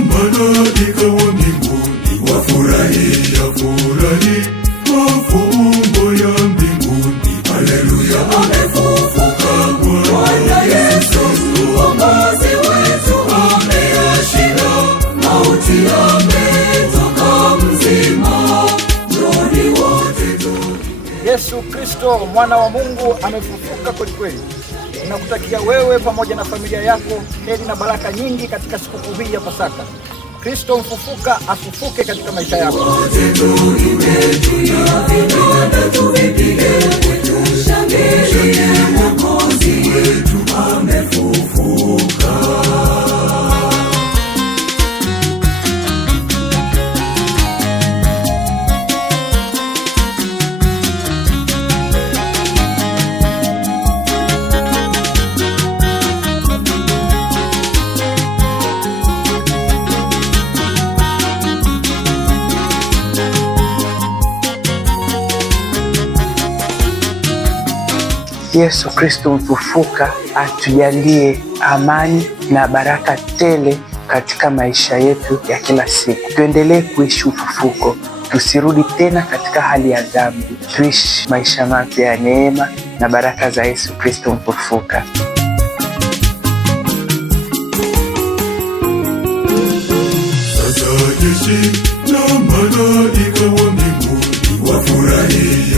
malaika wa mbinguni wafurahia furahi mafumbo ya mbinguni. Haleluya, amefufuka Bwana Yesu, Mwokozi wetu ameyashinda mauti, ametoka mzima, njoni wote tuimbe. Yesu Kristo mwana wa Mungu amefufuka kweli. Ninakutakia wewe pamoja na familia yako heri na baraka nyingi katika sikukuu hii ya Pasaka. Kristo mfufuka afufuke katika maisha yako. Wote tuimbe, tuimbe, tupige, tushangilie Mwokozi wetu amefufuka. Yesu Kristo mfufuka atujalie amani na baraka tele katika maisha yetu ya kila siku. Tuendelee kuishi ufufuko, tusirudi tena katika hali ya dhambi, tuishi maisha mapya ya neema na baraka za Yesu Kristo mfufuka. Sasa jeshi la malaika wa mbinguni wafurahia